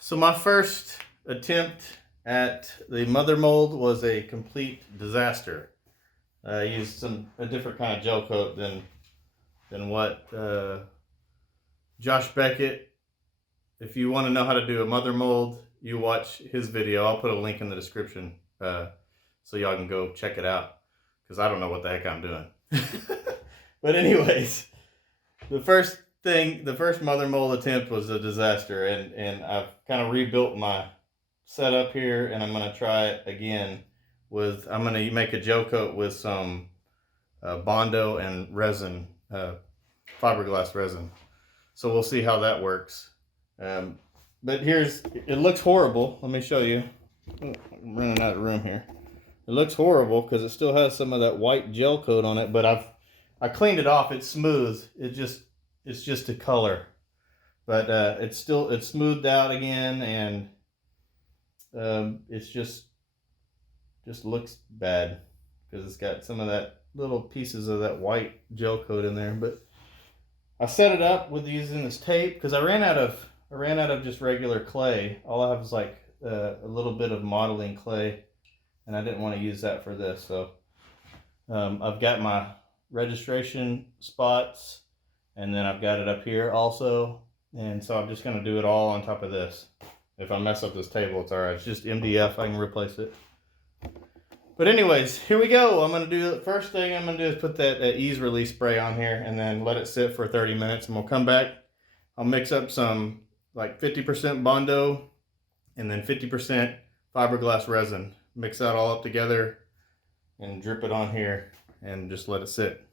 So my first attempt at the mother mold was a complete disaster. I used a different kind of gel coat than what Josh Beckett. If you want to know how to do a mother mold, you watch his video. I'll put a link in the description so y'all can go check it out, because I don't know what the heck I'm doing. But anyways, the first mother mold attempt was a disaster, and I've kind of rebuilt my setup here, and I'm going to try it again I'm going to make a gel coat with some Bondo and resin, fiberglass resin. So we'll see how that works. But it looks horrible. Let me show you. I'm running out of room here. It looks horrible because it still has some of that white gel coat on it, but I cleaned it off. It's smooth. It's just a color, but it's smoothed out again, and it's just looks bad because it's got some of that little pieces of that white gel coat in there. But I set it up with using this tape because I ran out of just regular clay. All I have is like a little bit of modeling clay, and I didn't want to use that for this. So I've got my registration spots, and then I've got it up here also. And so I'm just going to do it all on top of this. If I mess up this table, it's all right. It's just MDF. I can replace it. But anyways, here we go. The first thing I'm going to do is put that ease release spray on here and then let it sit for 30 minutes, and we'll come back. I'll mix up some like 50% Bondo and then 50% fiberglass resin. Mix that all up together and drip it on here and just let it sit.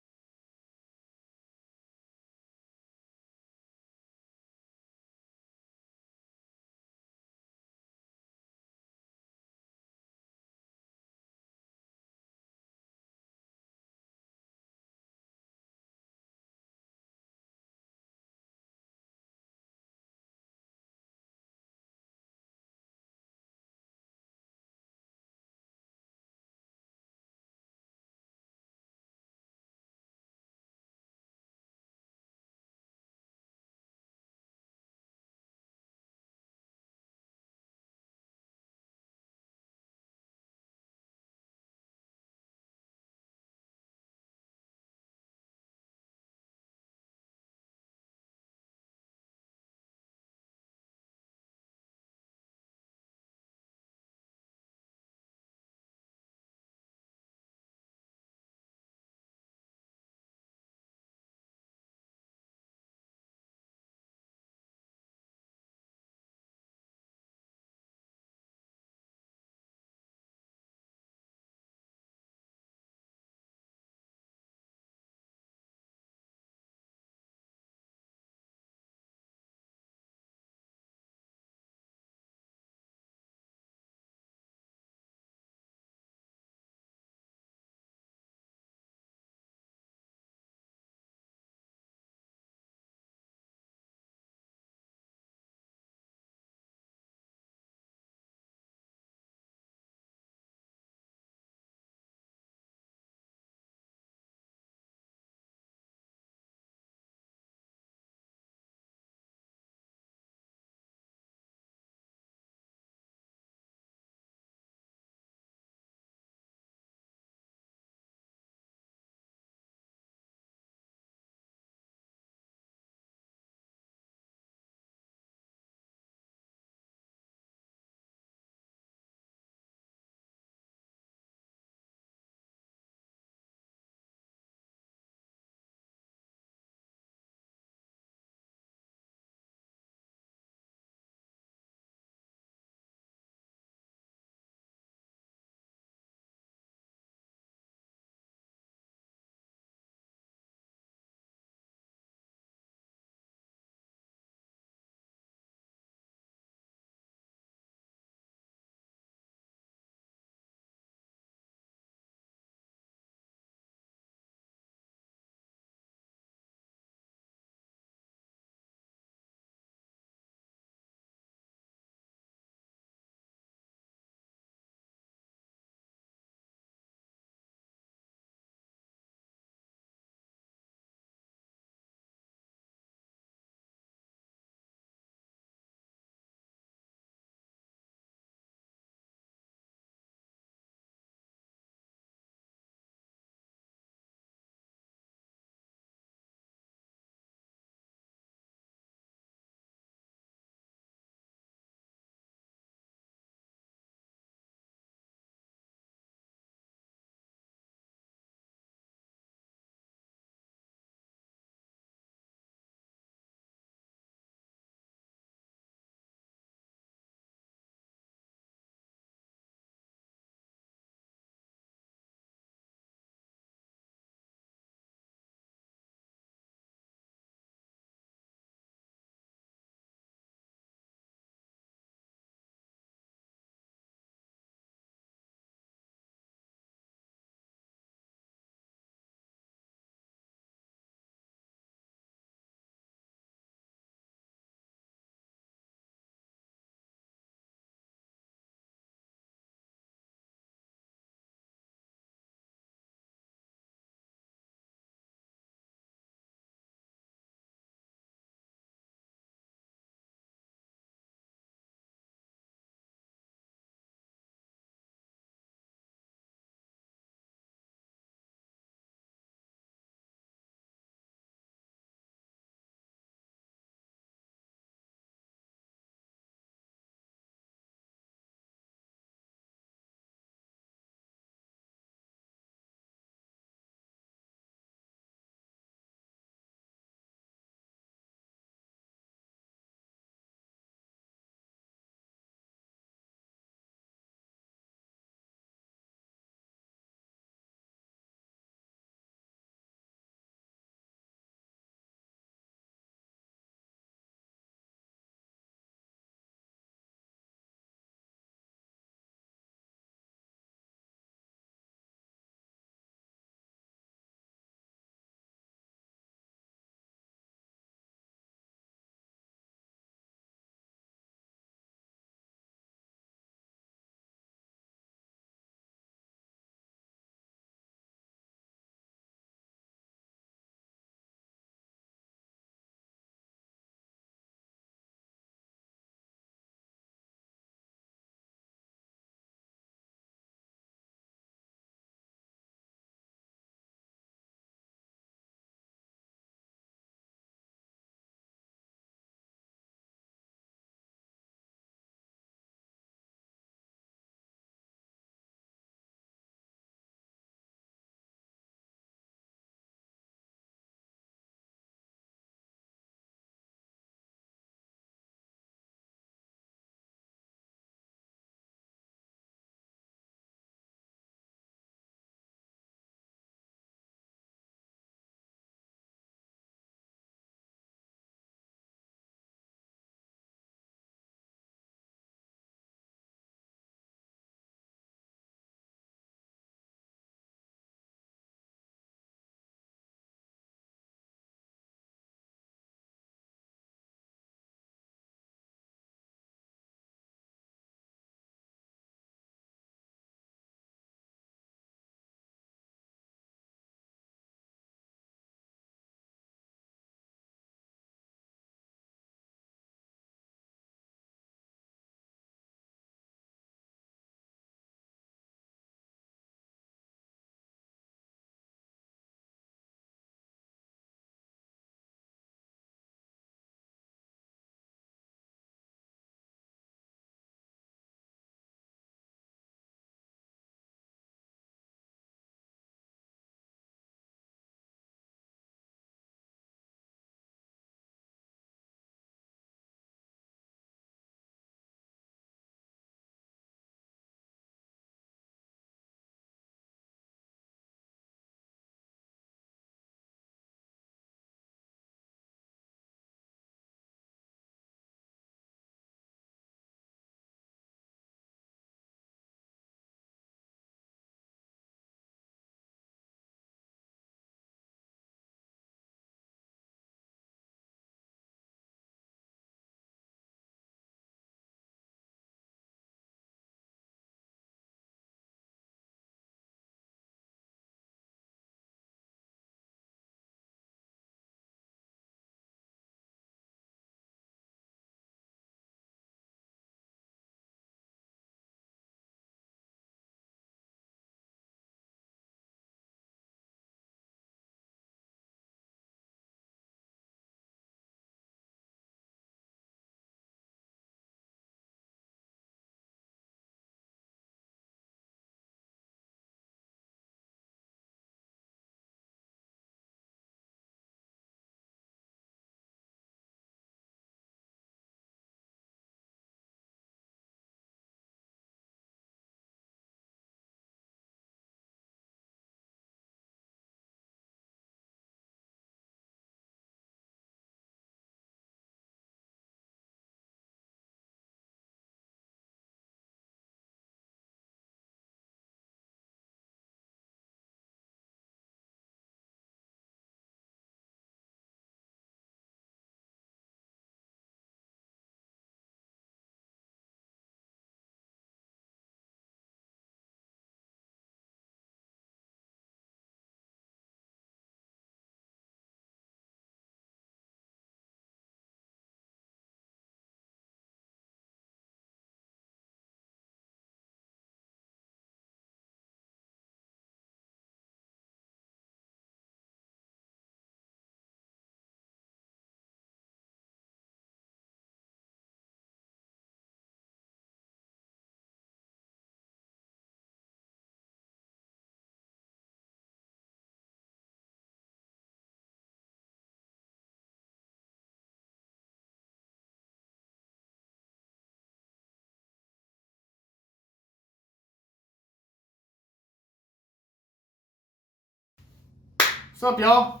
What's up, y'all?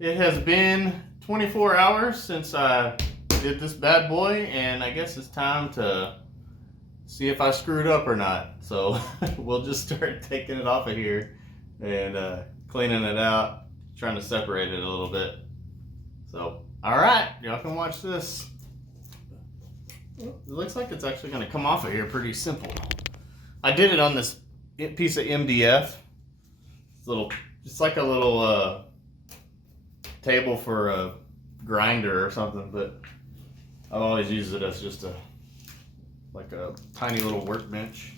It has been 24 hours since I did this bad boy, and I guess it's time to see if I screwed up or not. So we'll just start taking it off of here and cleaning it out, trying to separate it a little bit. So, all right, y'all can watch this. It looks like it's actually going to come off of here pretty simple. I did it on this piece of MDF. It's like a little table for a grinder or something, but I always use it as just like a tiny little workbench.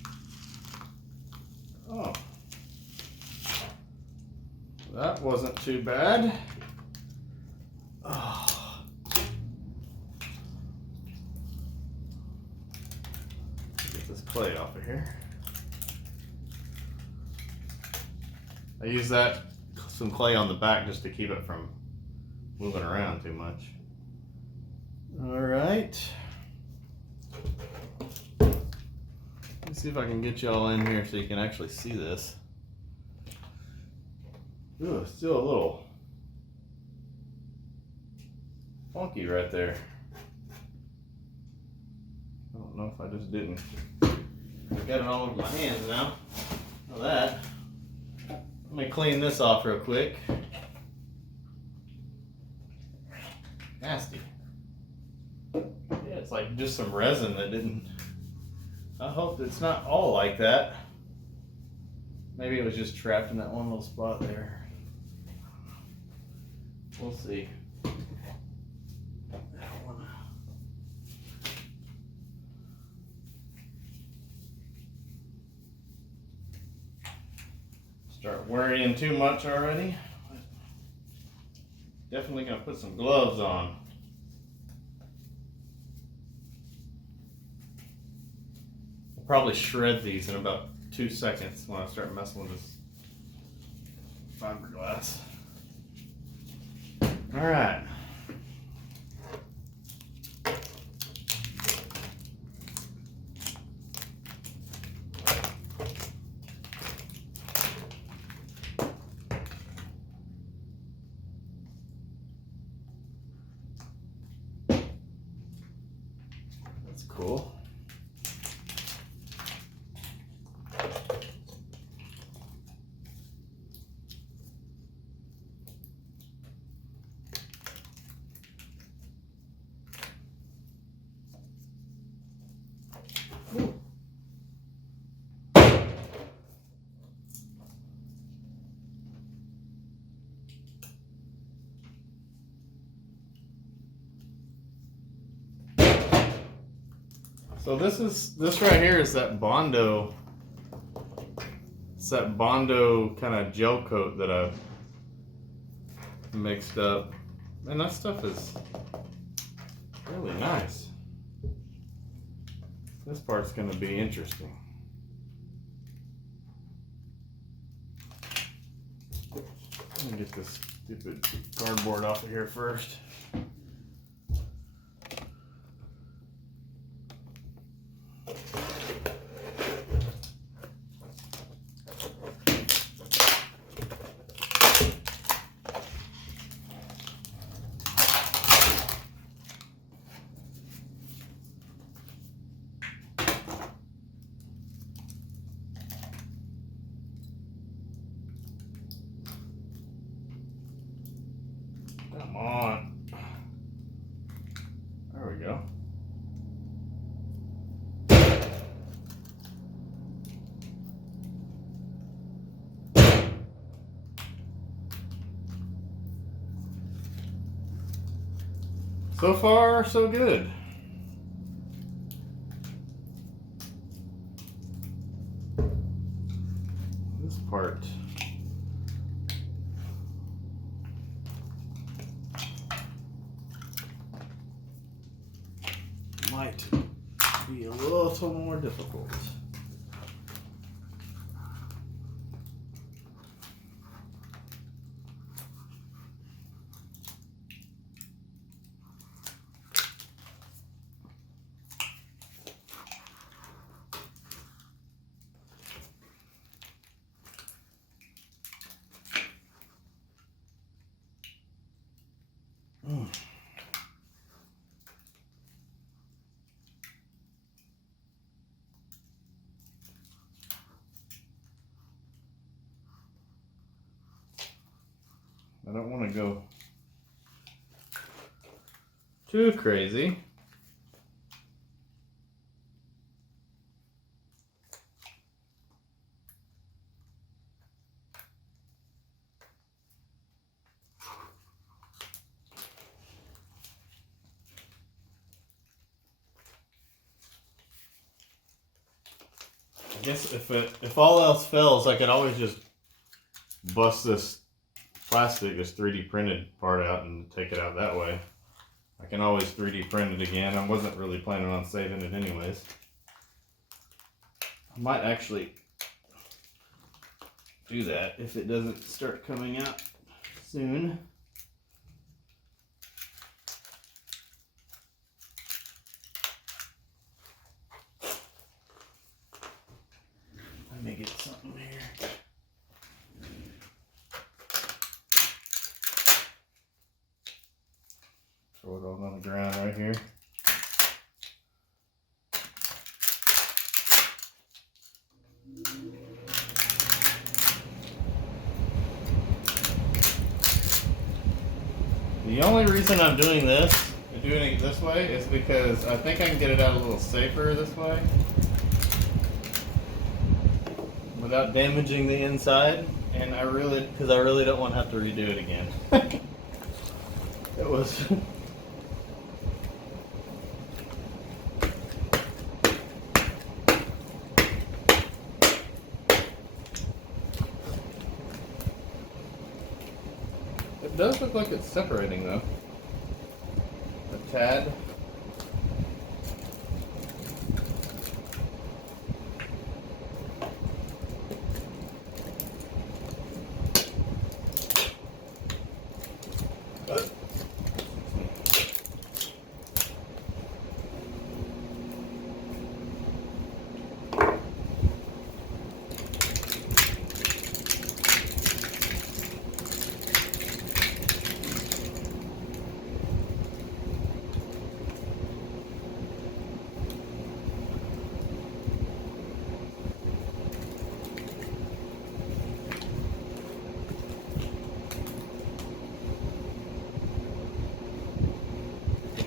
Oh, that wasn't too bad. Oh. Get this clay off of here. I use some clay on the back just to keep it from moving around too much. All right. Let's see if I can get y'all in here so you can actually see this. Ooh, it's still a little funky right there. I don't know if I just didn't. I got it all over my hands now. Know that. Let me clean this off real quick. Nasty. Yeah, it's like just some resin that didn't. I hope it's not all like that. Maybe it was just trapped in that one little spot there. We'll see. Start worrying too much already. Definitely gonna put some gloves on. I'll probably shred these in about 2 seconds when I start messing with this fiberglass. All right. That's cool. So this right here is that Bondo. It's that Bondo kind of gel coat that I've mixed up. Man, that stuff is really nice. This part's going to be interesting. Let me get this stupid cardboard off of here first. Come on. There we go. So far, so good. This part might be a little more difficult. I don't want to go too crazy. I guess if all else fails, I could always just bust this plastic, this 3D printed part out and take it out that way. I can always 3D print it again. I wasn't really planning on saving it anyways. I might actually do that if it doesn't start coming out soon. Let me get something here. Throw it all on the ground right here. The only reason I'm doing it this way, is because I think I can get it out a little safer this way without damaging the inside, and because I really don't want to have to redo it again. It was It does look like it's separating though. A tad.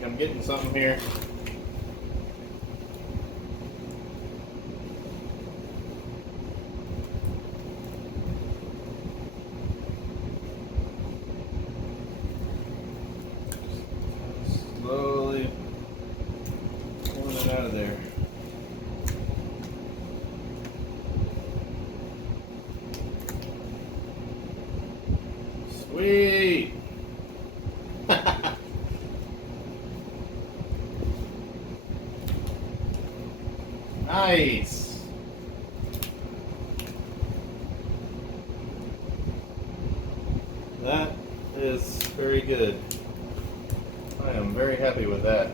I'm getting something here. Slowly pulling it out of there. Sweet. Nice. That is very good. I am very happy with that.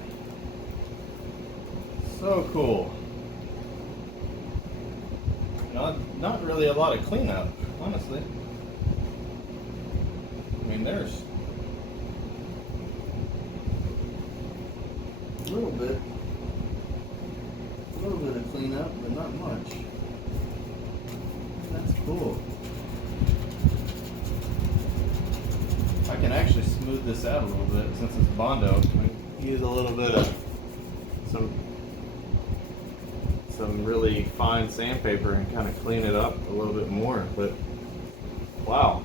So cool. Not really a lot of cleanup, honestly. I mean, there's a little bit of cleanup, but not much. That's cool. I can actually smooth this out a little bit since it's Bondo. I use a little bit of some really fine sandpaper and kind of clean it up a little bit more, but wow.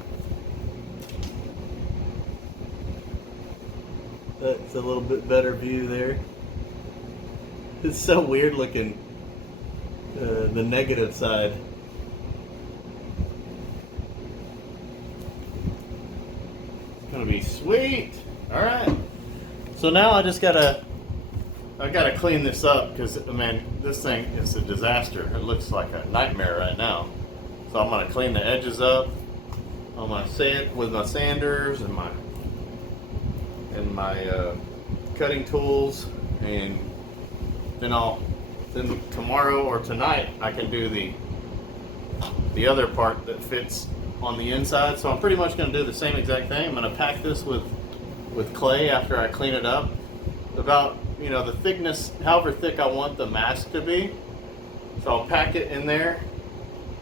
That's a little bit better view there. It's so weird looking, the negative side. It's gonna be sweet. All right. So now I gotta clean this up because, man, this thing is a disaster. It looks like a nightmare right now. So I'm gonna clean the edges up on my with my sanders and my cutting tools, and then tomorrow or tonight I can do the other part that fits on the inside. So I'm pretty much going to do the same exact thing. I'm going to pack this with clay after I clean it up, about the thickness, however thick I want the mask to be. So I'll pack it in there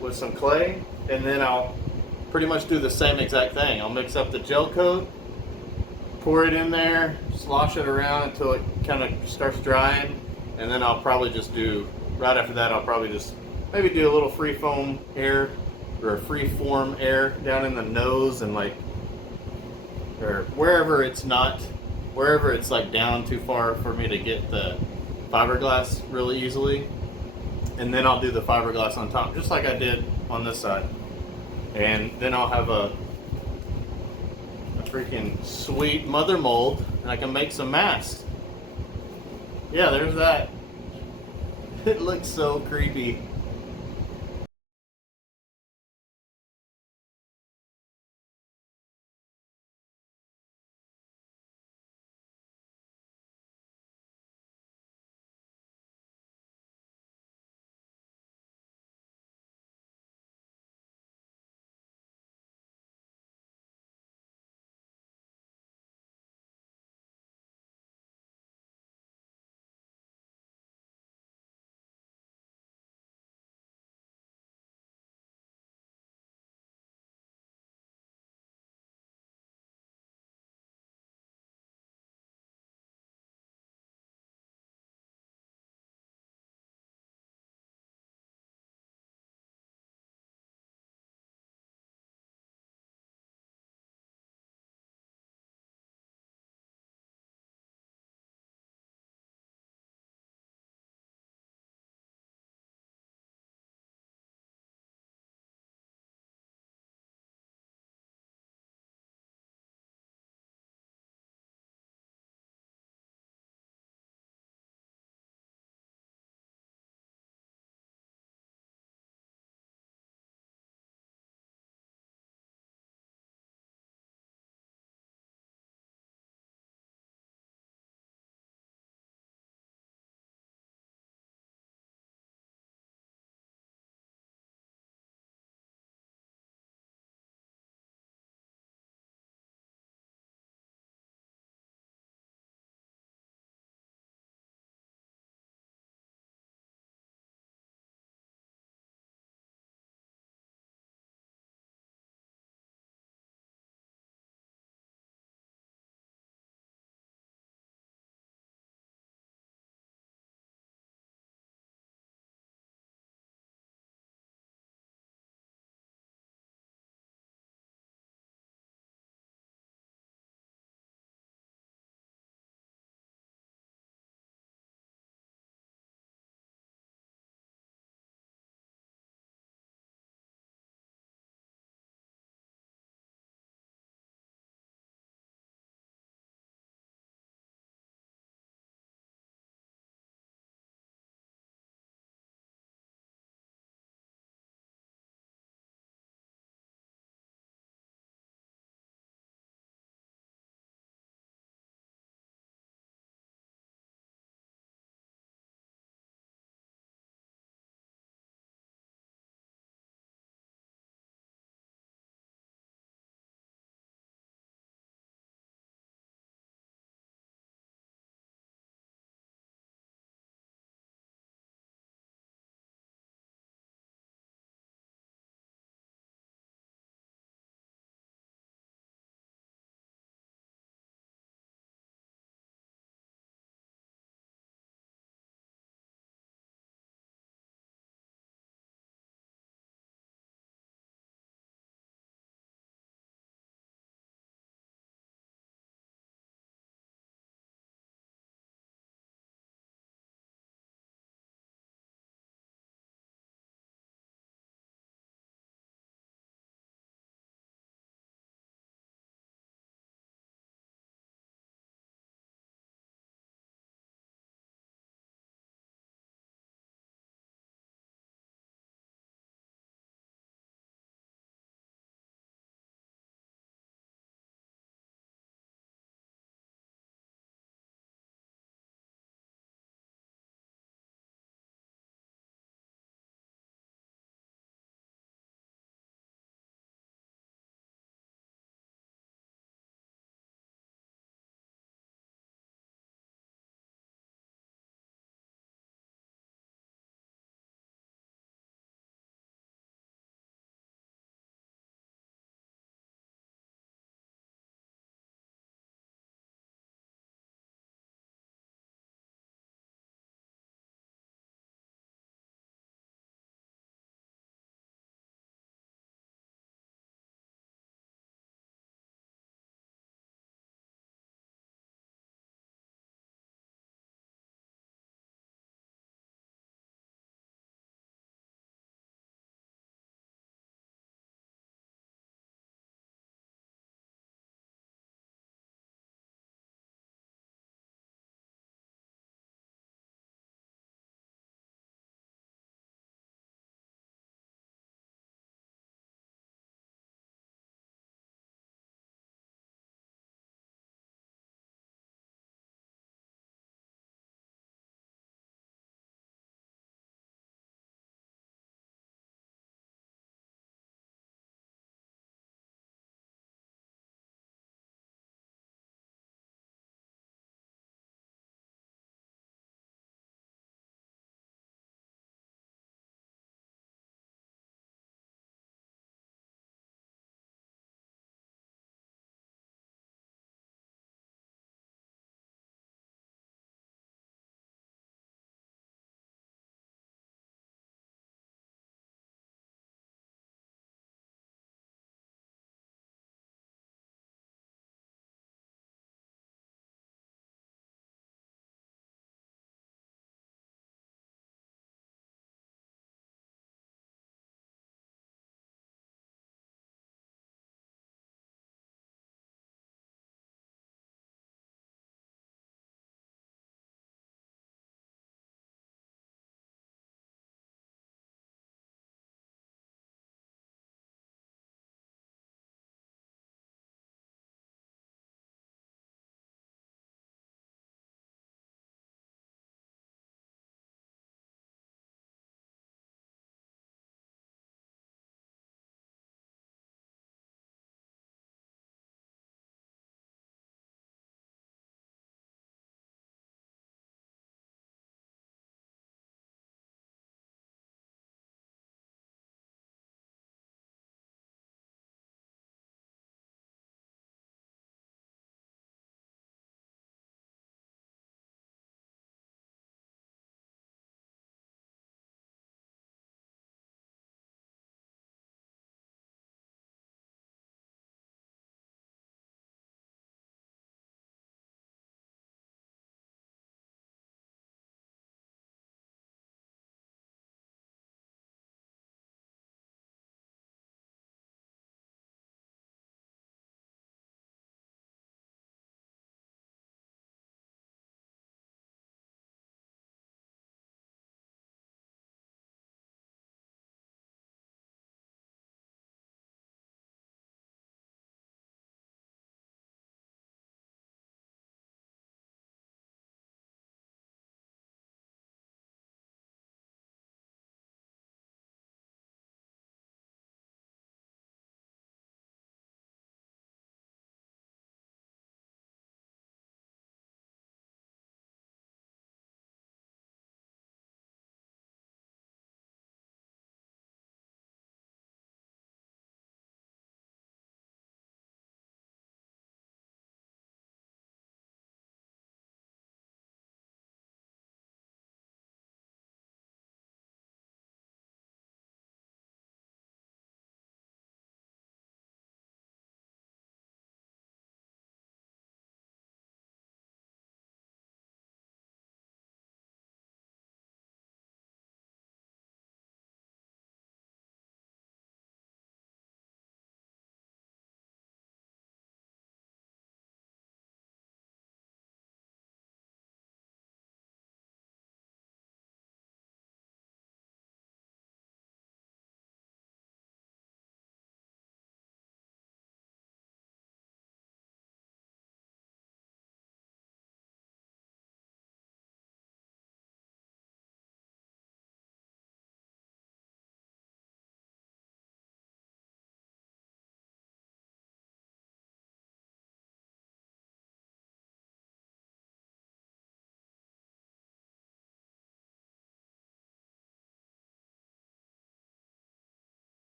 with some clay, and then I'll pretty much do the same exact thing. I'll mix up the gel coat, pour it in there, slosh it around until it kind of starts drying, and then I'll probably just do, right after that, I'll probably just maybe do a little free foam air or free form air down in the nose and like, or wherever it's not, wherever it's like down too far for me to get the fiberglass really easily. And then I'll do the fiberglass on top, just like I did on this side. And then I'll have a freaking sweet mother mold, and I can make some masks. Yeah, there's that. It looks so creepy.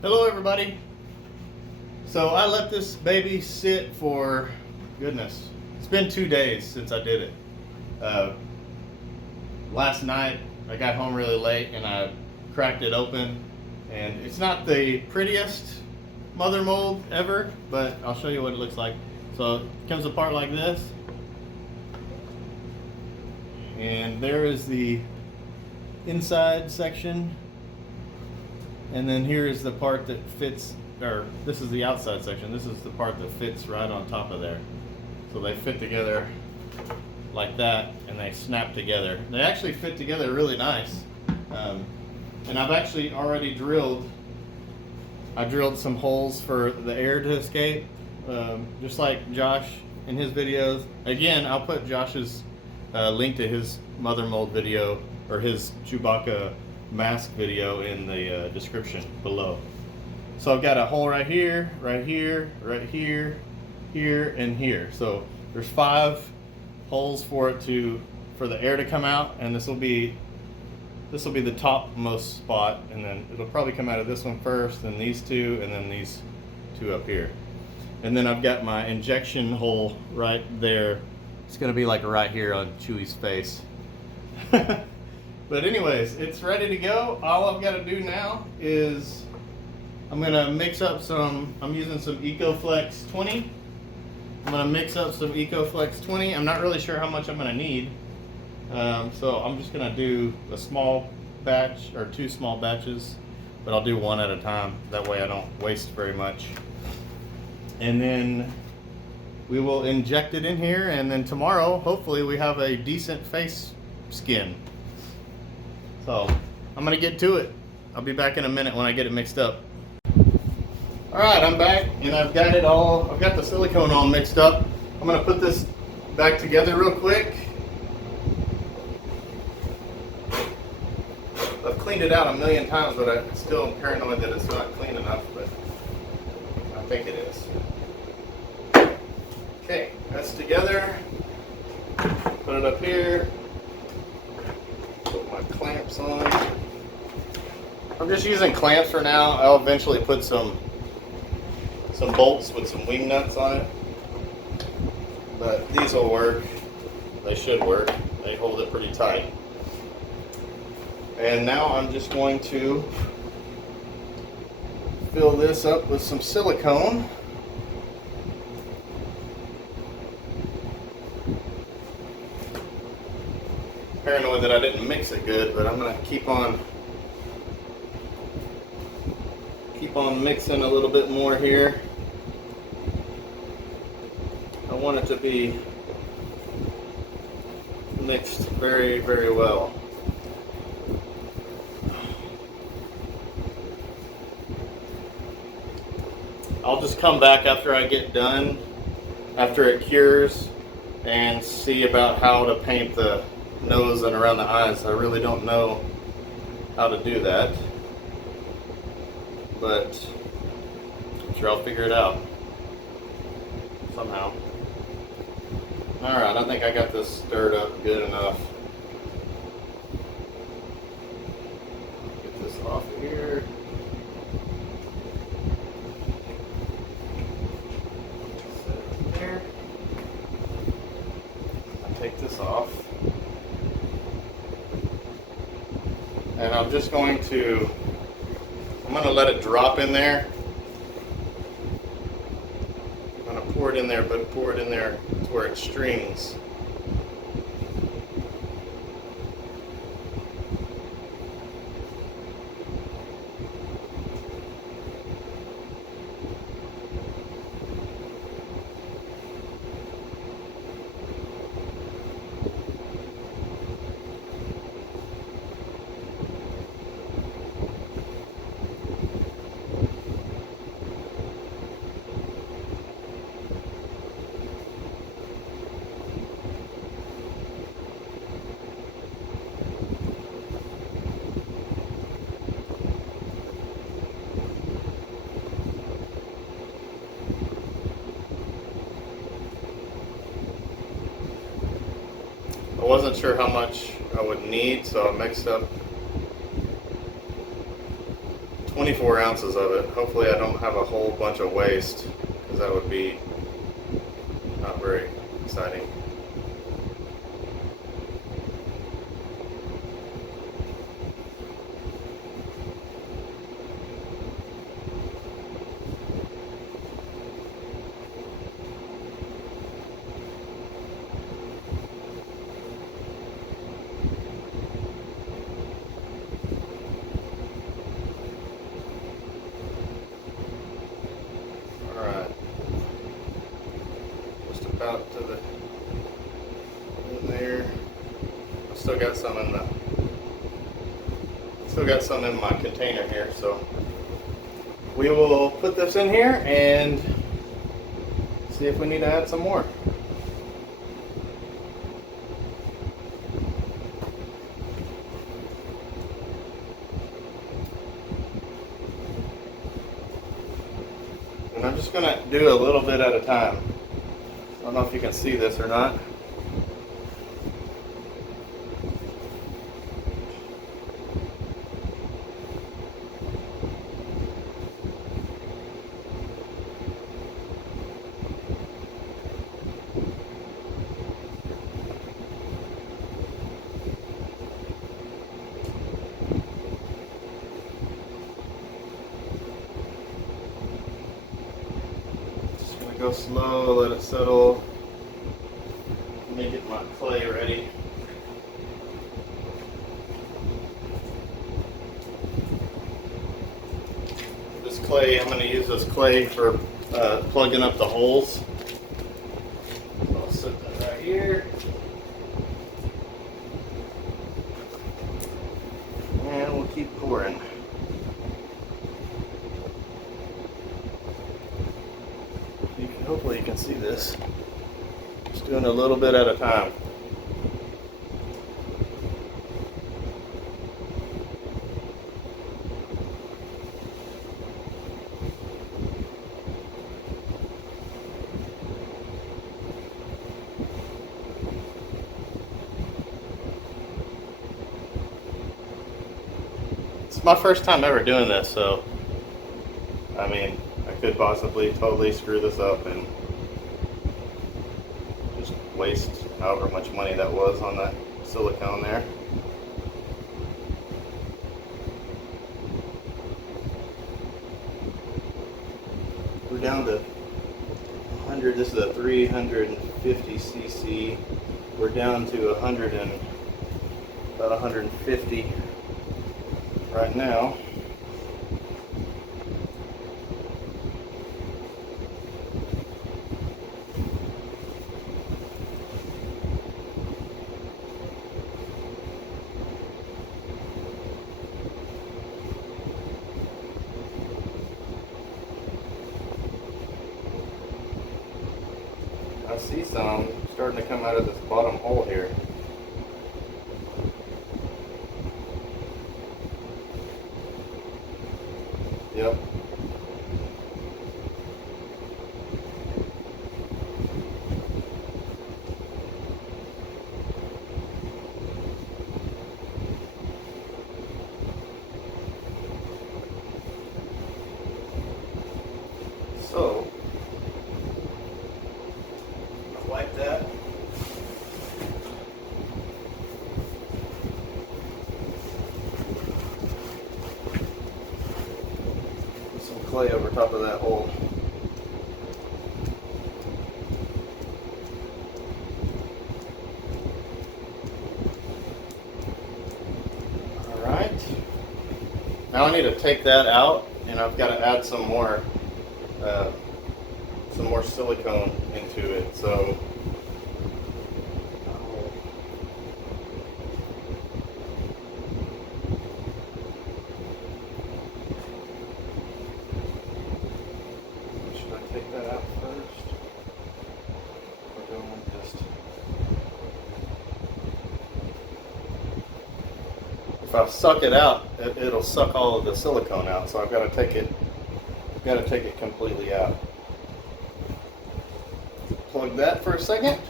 Hello everybody. So I let this baby sit for, goodness, it's been 2 days since I did it. Last night I got home really late and I cracked it open, and it's not the prettiest mother mold ever, but I'll show you what it looks like. So it comes apart like this, and there is the inside section, and then here is the part that fits, or this is the outside section. This is the part that fits right on top of there. So they fit together like that, and they snap together. They actually fit together really nice. And I've actually already drilled some holes for the air to escape, just like Josh in his videos. Again, I'll put Josh's link to his mother mold video, or his Chewbacca mask video, in the description below. So I've got a hole right here, right here, right here, here, and here. So there's 5 holes for the air to come out, and this will be the topmost spot, and then it'll probably come out of this one first, then these 2, and then these 2 up here. And then I've got my injection hole right there. It's gonna be like right here on Chewy's face. But anyways, it's ready to go. All I've got to do now is I'm gonna mix up I'm using some EcoFlex 20. I'm gonna mix up some EcoFlex 20. I'm not really sure how much I'm gonna need. So I'm just gonna do a small batch, or 2 small batches, but I'll do one at a time. That way I don't waste very much. And then we will inject it in here, and then tomorrow, hopefully, we have a decent face skin. So I'm gonna get to it. I'll be back in a minute when I get it mixed up. All right, I'm back, and I've got the silicone all mixed up. I'm gonna put this back together real quick. I've cleaned it out a million times, but I'm still paranoid that it's not clean enough, but I think it is. Okay, that's together. Put it up here. Put my clamps on. I'm just using clamps for now. I'll eventually put some bolts with some wing nuts on it, but these will work. They should work. They hold it pretty tight. And now I'm just going to fill this up with some silicone. Paranoid that I didn't mix it good, but I'm going to keep on mixing a little bit more here. I want it to be mixed very, very well. I'll just come back after I get done, after it cures, and see about how to paint the nose and around the eyes. I really don't know how to do that, but I'm sure I'll figure it out somehow. Alright, I think I got this stirred up good enough. Get this off of here. Take this off, and I'm just going to let it drop in there. I'm going to pour it in there, but pour it in there to where it strings. I wasn't sure how much I would need, so I mixed up 24 ounces of it. Hopefully I don't have a whole bunch of waste, because that would be not very exciting. Out to the in there. I still got some in my container here, so we will put this in here and see if we need to add some more. And I'm just gonna do a little bit at a time. I don't know if you can see this or not. Just gonna go slow, let it settle. Let me get my clay ready. This clay, I'm going to use this clay for plugging up the holes. So I'll set that right here. And we'll keep pouring. Hopefully you can see this. Just doing a little bit at a time. It's my first time ever doing this, so I mean, I could possibly totally screw this up and just waste however much money that was on that silicone there. We're down to 100. This is a 350 cc. We're down to about 150 right now. I see some starting to come out of this bottom hole here. Yep. So, like that. Put some clay over top of that hole. Alright. Now I need to take that out, and I've got to add some more silicone into it. So should I take that out first? Or go and just, if I suck it out, it'll suck all of the silicone out. So I've got to take it completely out. Plug that for a second.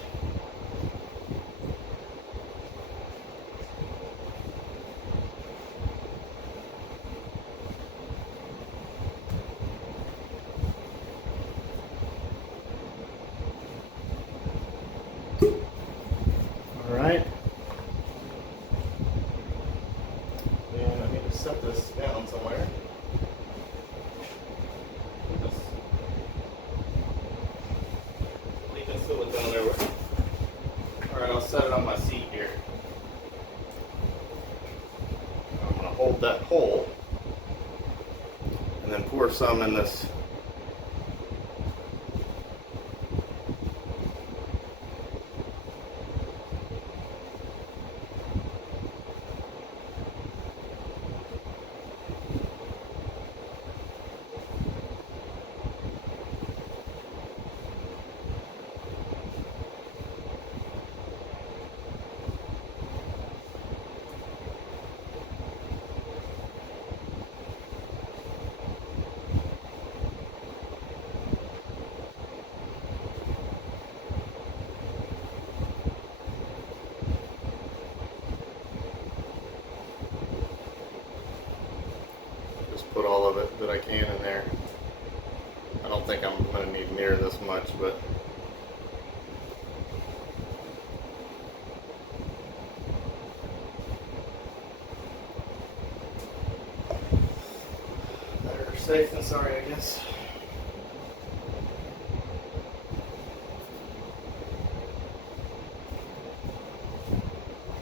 set this down somewhere. Leaving silicone everywhere. Alright, I'll set it on my seat here. I'm going to hold that hole and then pour some in this. Put all of it that I can in there. I don't think I'm going to need near this much, but better safe than sorry, I guess.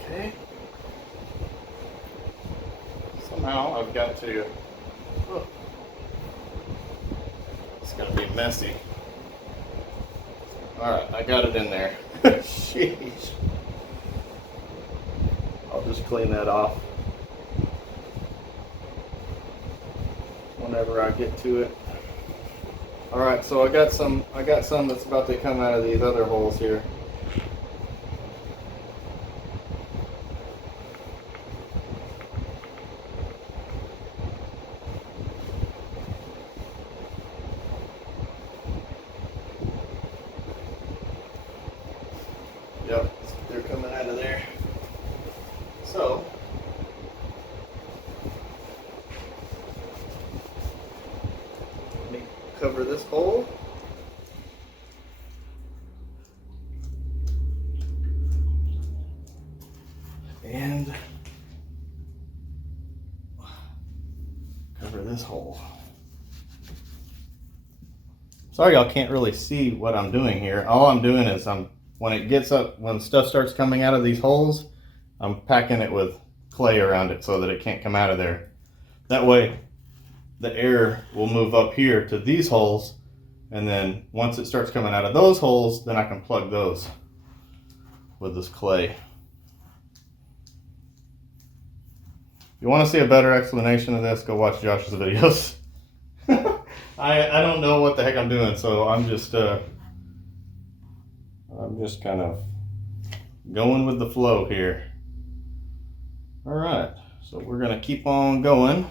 Okay. Somehow I've got to. Oh. It's gonna be messy. Alright, I got it in there. Sheesh. I'll just clean that off whenever I get to it. Alright, so I got some that's about to come out of these other holes here. Yep, they're coming out of there. So, let me cover this hole. And cover this hole. Sorry y'all can't really see what I'm doing here. All I'm doing is when it gets up, when stuff starts coming out of these holes, I'm packing it with clay around it so that it can't come out of there. That way, the air will move up here to these holes, and then once it starts coming out of those holes, then I can plug those with this clay. If you want to see a better explanation of this, go watch Josh's videos. I don't know what the heck I'm doing, so I'm just kind of going with the flow here. All right, so we're gonna keep on going.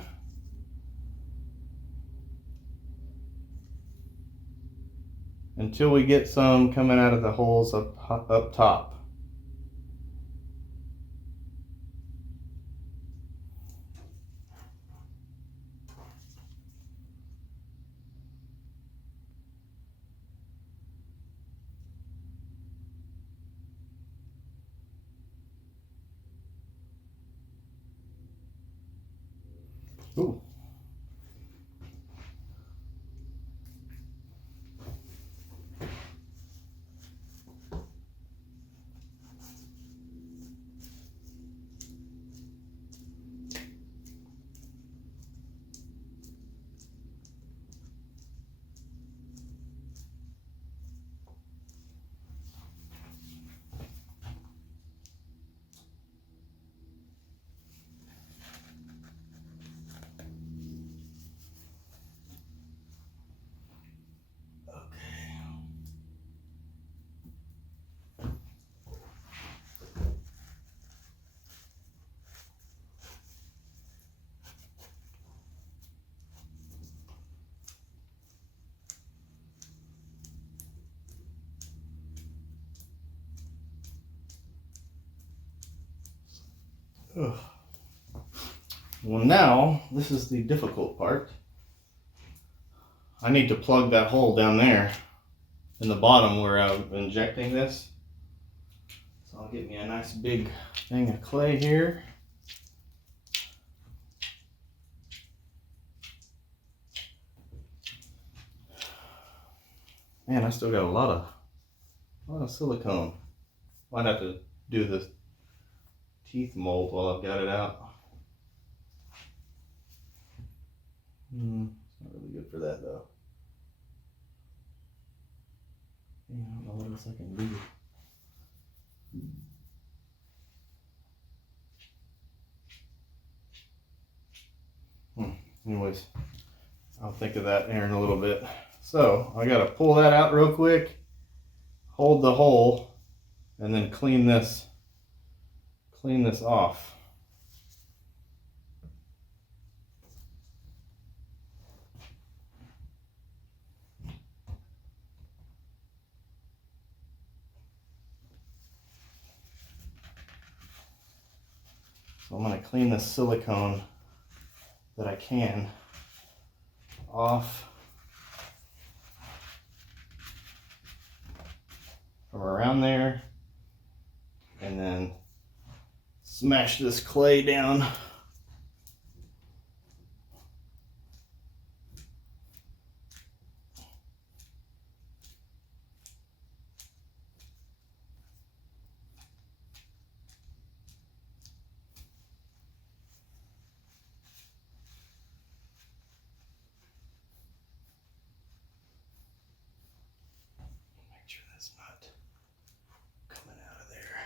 Until we get some coming out of the holes up top. Ooh. Ugh. Well, now this is the difficult part. I need to plug that hole down there in the bottom where I'm injecting this. So I'll get me a nice big thing of clay here. Man, I still got a lot of silicone. Might have to do the teeth mold while I've got it out. It's not really good for that though. Yeah, I don't know what else I can do. Anyways, I'll think of that here in a little bit. So I gotta pull that out real quick, hold the hole, and then clean this off. So I'm gonna clean this silicone that I can off from around there, and then smash this clay down. Make sure that's not coming out of there.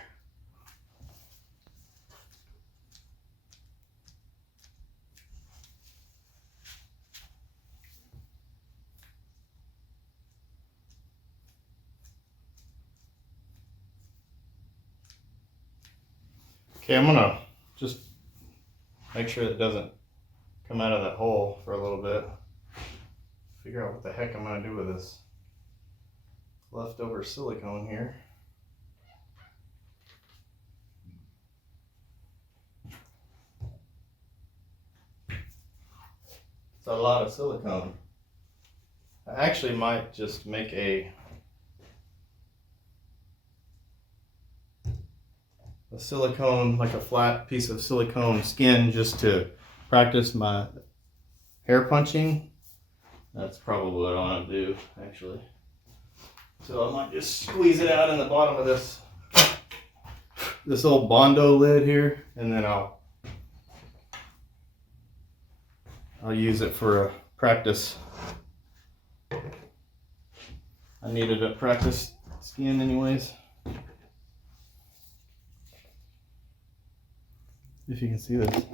Okay, I'm gonna just make sure it doesn't come out of that hole for a little bit. Figure out what the heck I'm gonna do with this leftover silicone here. It's a lot of silicone. I actually might just make a silicone, like a flat piece of silicone skin, just to practice my hair punching. That's probably what I want to do, actually. So I might just squeeze it out in the bottom of this old Bondo lid here, and then I'll use it for a practice. I needed a practice skin anyways. If you can see this.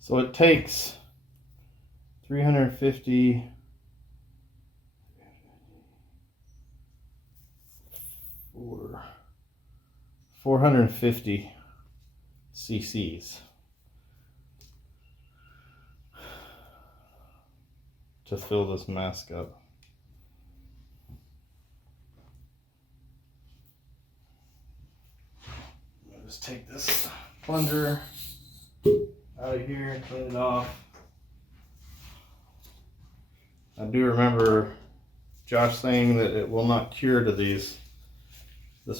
So it takes 350 450 cc's to fill this mask up. I'll just take this plunger out of here and clean it off. I do remember Josh saying that it will not cure to this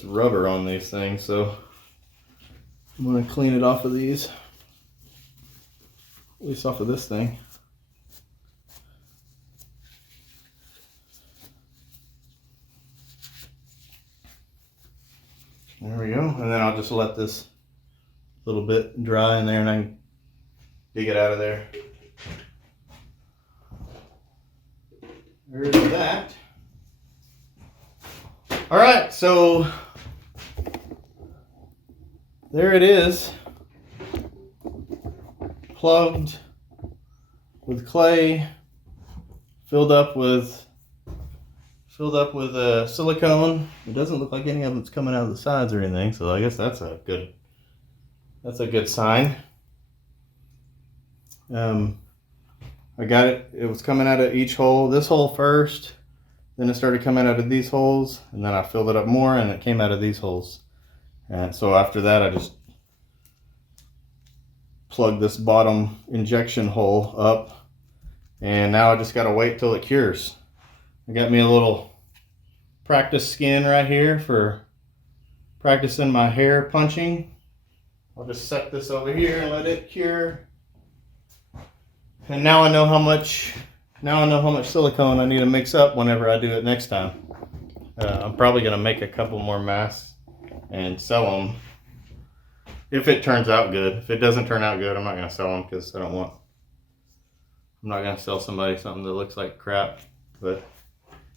rubber on these things, so I'm going to clean it off of these, at least off of this thing. There we go, and then I'll just let this little bit dry in there, and I can dig it out of there. There's that. All right, so there it is, plugged with clay, filled up with silicone. It doesn't look like any of it's coming out of the sides or anything, so I guess that's a good sign. I got it. It was coming out of each hole. This hole first, then it started coming out of these holes, and then I filled it up more, and it came out of these holes. And so after that, I just plugged this bottom injection hole up, and now I just gotta wait till it cures. I got me a little practice skin right here for practicing my hair punching. I'll just set this over here and let it cure. And now I know how much silicone I need to mix up whenever I do it next time. I'm probably gonna make a couple more masks and sell them if it turns out good. If it doesn't turn out good, I'm not gonna sell them because I'm not gonna sell somebody something that looks like crap. But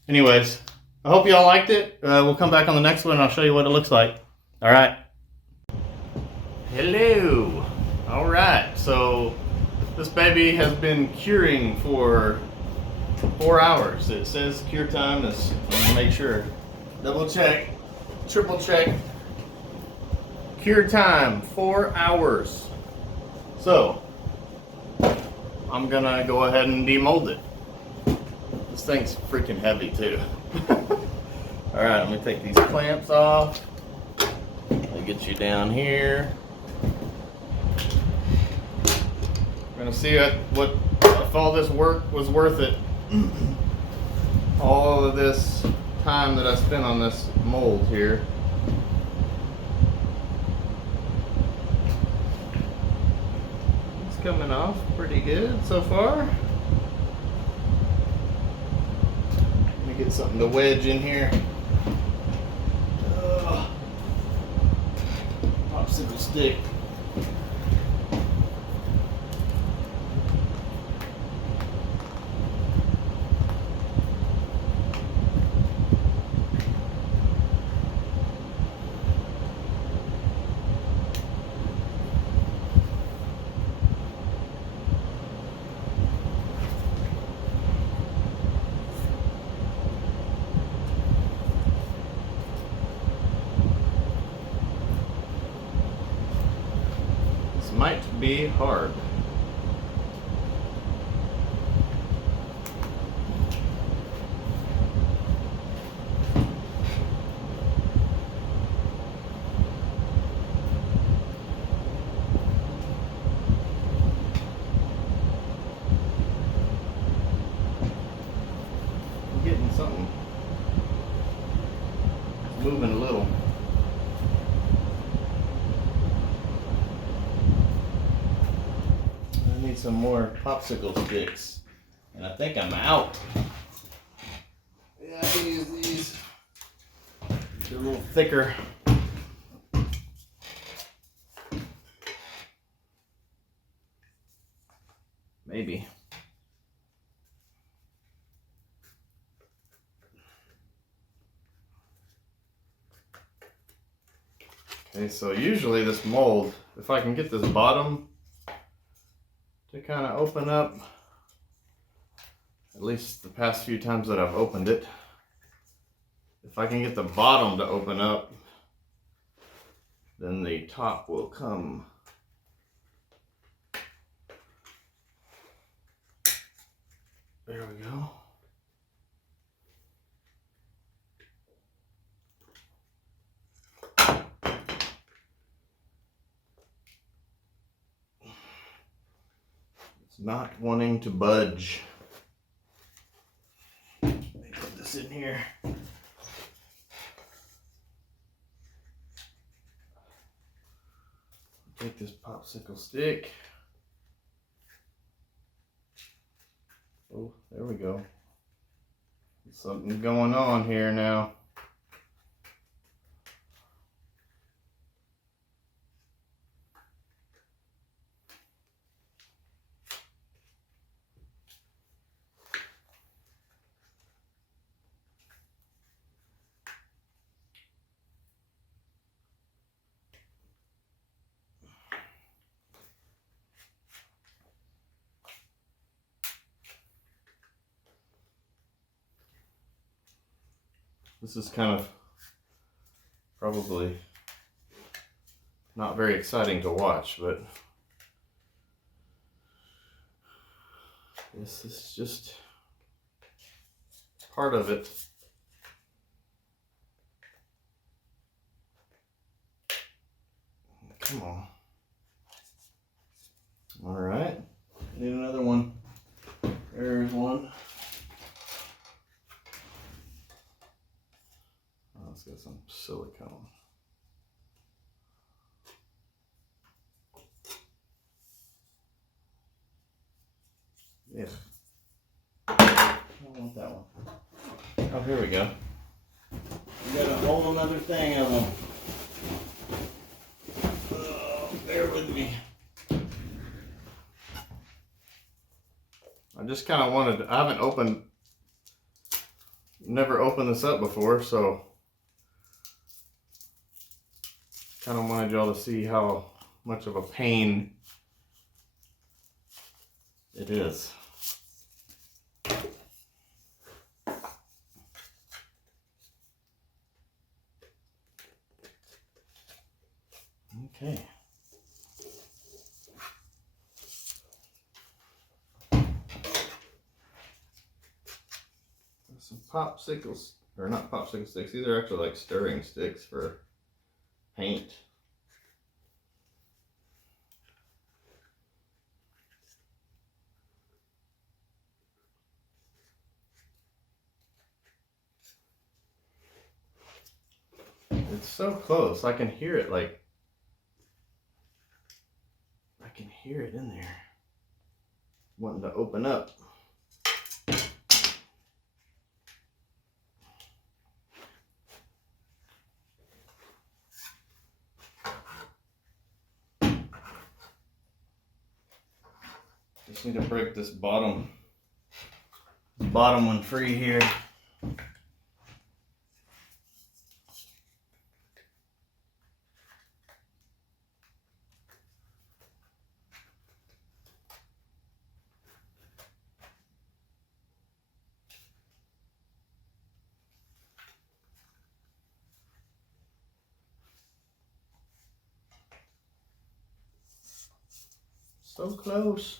anyways, I hope y'all liked it. We'll come back on the next one and I'll show you what it looks like. All right. Hello. All right. So this baby has been curing for 4 hours. It says cure time is, let me make sure, double check, triple check. Cure time, 4 hours. So I'm gonna go ahead and demold it. This thing's freaking heavy too. All right, let me take these clamps off. Let me get you down here. We're gonna see if all this work was worth it. All of this time that I spent on this mold here. It's coming off pretty good so far. Let me get something to wedge in here. Popsicle stick. Might be hard. I'm getting something. It's moving a little. Some more popsicle sticks, and I think I'm out. Yeah, I can use these. They're a little thicker. Maybe. Okay, so usually this mold, if I can get this bottom to kind of open up, at least the past few times that I've opened it, if I can get the bottom to open up, then the top will come. There we go. Not wanting to budge. Let me put this in here. Take this popsicle stick. Oh, there we go. Something going on here now. This is kind of probably not very exciting to watch, but this is just part of it. Come on. All right, need another one. There's one. Oh, let's get some silicone. Yeah. I don't want that one. Oh, here we go. We got a whole another thing of them. Oh, bear with me. I just kind of wanted to, I haven't never opened this up before, so kind of wanted y'all to see how much of a pain it is. Okay. Some popsicles, or not popsicle sticks, these are actually like stirring sticks for paint. It's so close, I can hear it like, I can hear it in there, wanting to open up. Just need to break this bottom one free here. So close.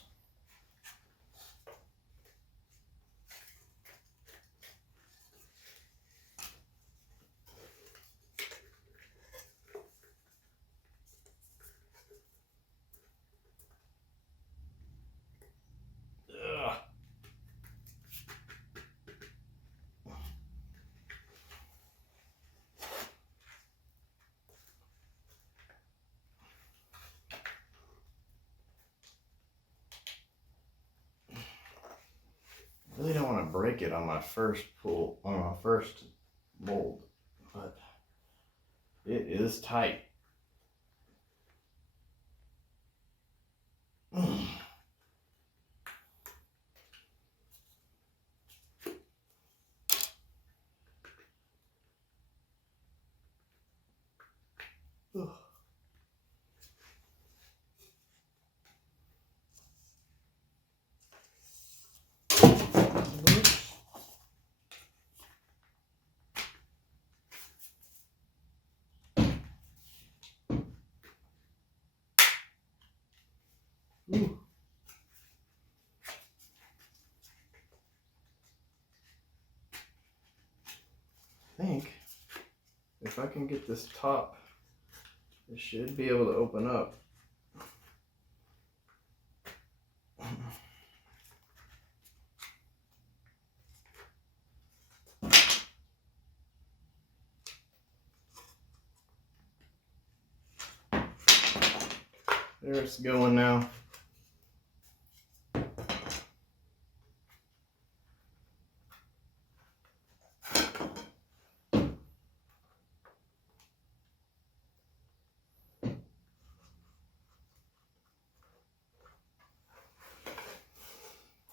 I really don't want to break it on my first pull, on my first mold, but it is tight. Ooh. I think if I can get this top, it should be able to open up. There it's going now.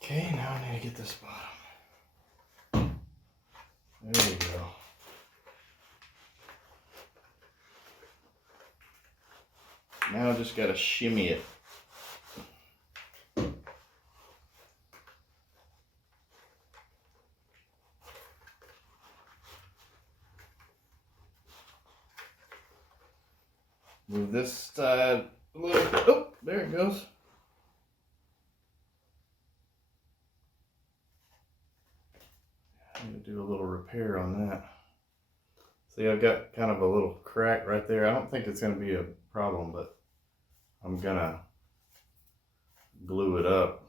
Okay, now I need to get this bottom. There we go. Now I just gotta shimmy it. Move this side a little bit. Oh, there it goes. I need to do a little repair on that. See, I've got kind of a little crack right there. I don't think it's going to be a problem, but I'm going to glue it up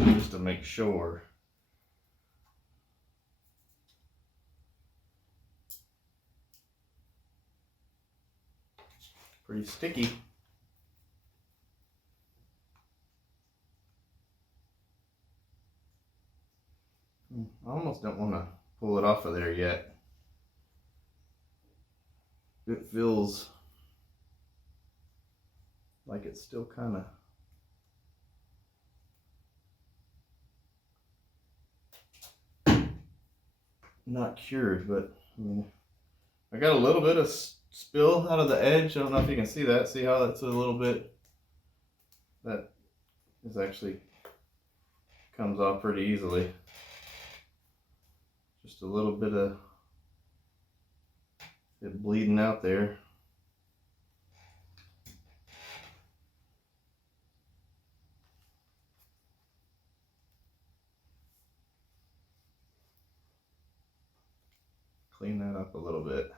just to make sure. Pretty sticky. I almost don't want to pull it off of there yet. It feels like it's still kind of not cured, but I mean, I got a little bit of spill out of the edge. I don't know if you can see that. See how that's a little bit, that is actually comes off pretty easily. Just a little bit of it bleeding out there. Clean that up a little bit.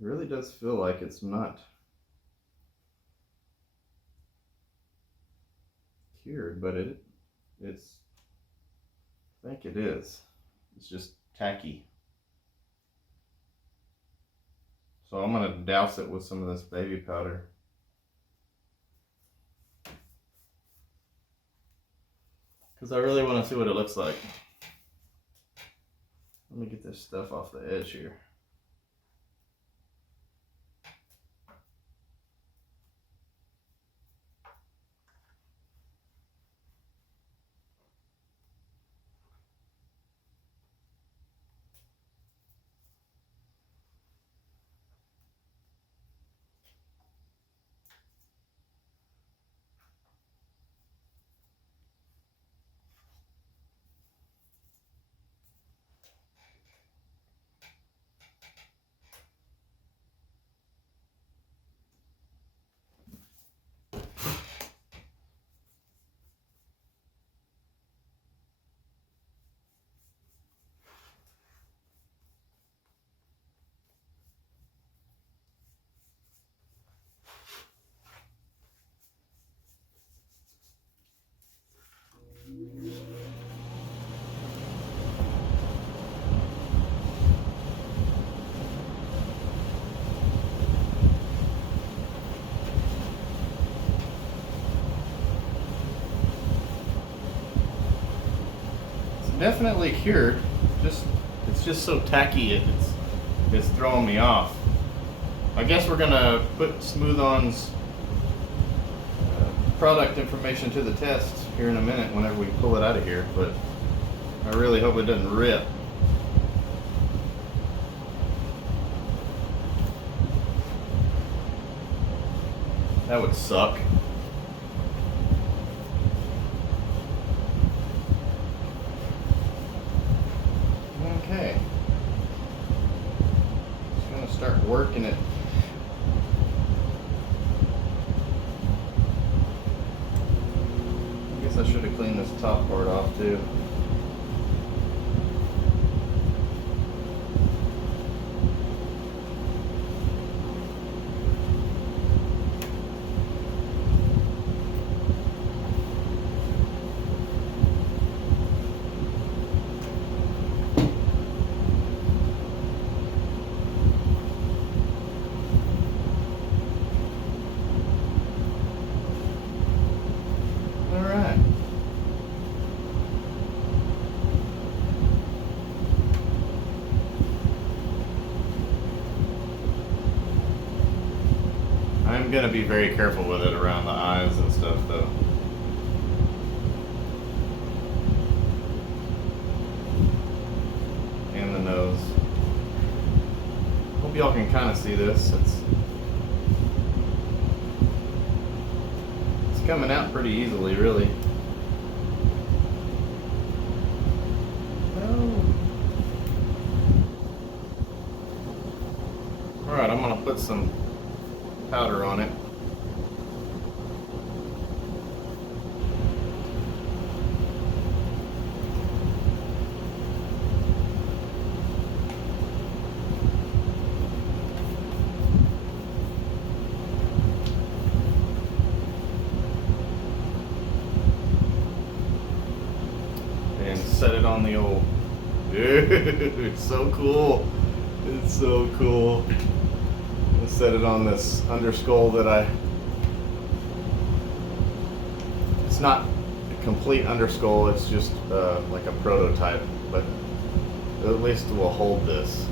It really does feel like it's not cured, but it's I think it is. It's just tacky. So I'm gonna douse it with some of this baby powder. Because I really want to see what it looks like. Let me get this stuff off the edge here. Definitely cured. It's just so tacky. It's throwing me off. I guess we're gonna put Smooth On's product information to the test here in a minute whenever we pull it out of here. But I really hope it doesn't rip. That would suck. Okay. Just gonna start working it. I guess I should have cleaned this top part off too. I'm gonna be very careful with it around the eyes and stuff though. And the nose. Hope y'all can kind of see this. It's coming out pretty easily, really. Alright, I'm going to put some powder on it. And set it on the old. Dude, it's so cool. It's so cool. Let's set it on this underskull that it's not a complete underskull, it's just like a prototype, but at least it will hold this.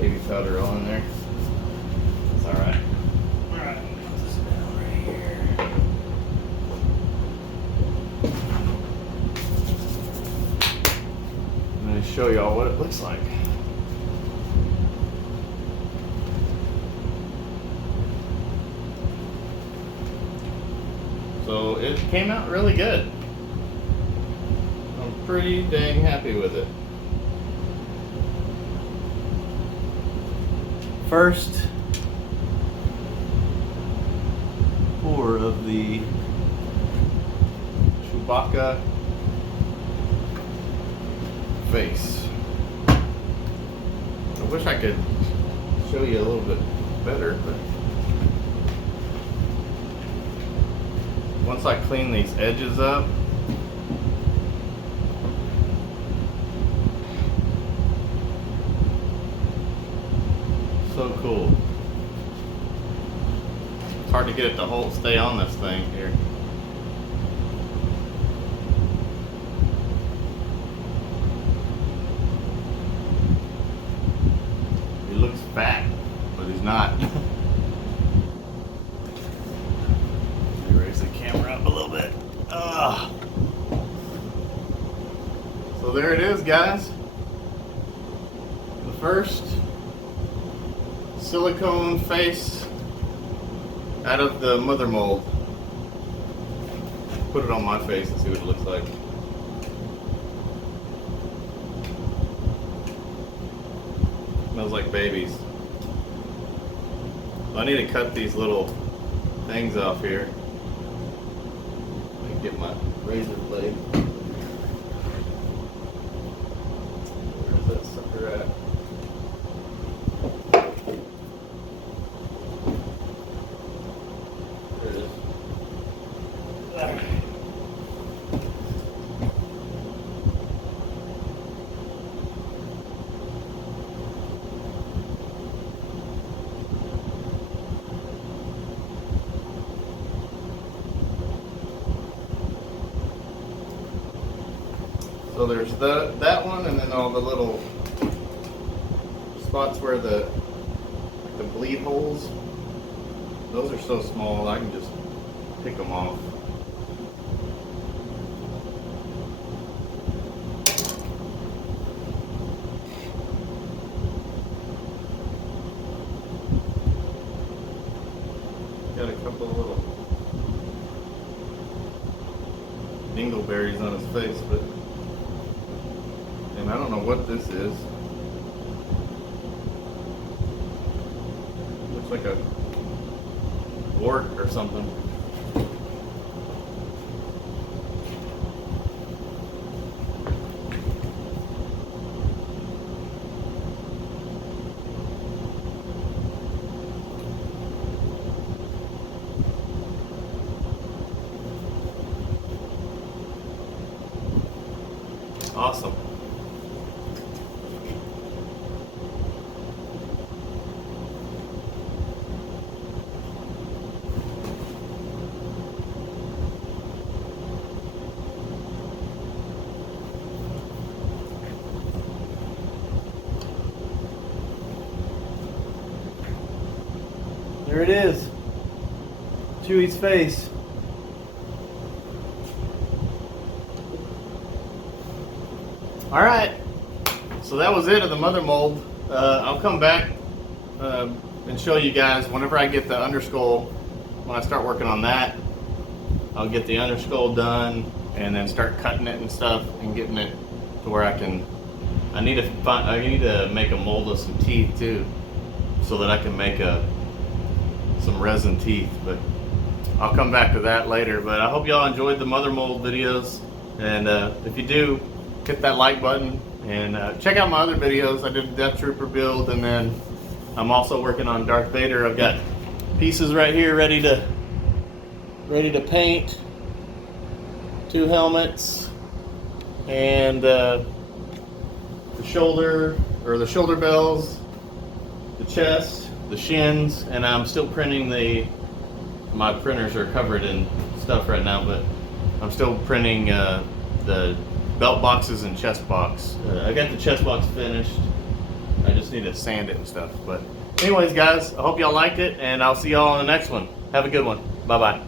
Baby powder on there. It's alright. Alright, put this down right here. I'm going to show y'all what it looks like. So it came out really good. I'm pretty dang happy with it. First pour of the Chewbacca face. I wish I could show you a little bit better, but once I clean these edges up, so cool. It's hard to get it to stay on this thing here. He looks fat, but he's not. Raise the camera up a little bit. So there it is, guys. The first silicone face out of the mother mold. Put it on my face and see what it looks like. Smells like babies. So I need to cut these little things off here. Let me get my razor blade. Where's that sucker at? There it is. There. So there's that one, and then all the little spots where the bleed holes. Those are so small I can just pick them off. Got a couple of little dingleberries on his face, but and I don't know what this is. Looks like a wart or something. Awesome. There it is. Chewie's face. Alright, so that was it of the mother mold. I'll come back and show you guys whenever I get the underskull, when I start working on that. I'll get the underskull done and then start cutting it and stuff and getting it to where I need to make a mold of some teeth too, so that I can make some resin teeth. But I'll come back to that later. But I hope y'all enjoyed the mother mold videos, and if you do, hit that like button and check out my other videos. I did a Death Trooper build, and then I'm also working on Darth Vader. I've got pieces right here ready to paint. 2 helmets and the shoulder bells, the chest, the shins, and I'm still printing my printers are covered in stuff right now, but I'm still printing the belt boxes and chest box. I got the chest box finished. I just need to sand it and stuff. But anyways, guys, I hope y'all liked it, and I'll see y'all on the next one. Have a good one. Bye-bye.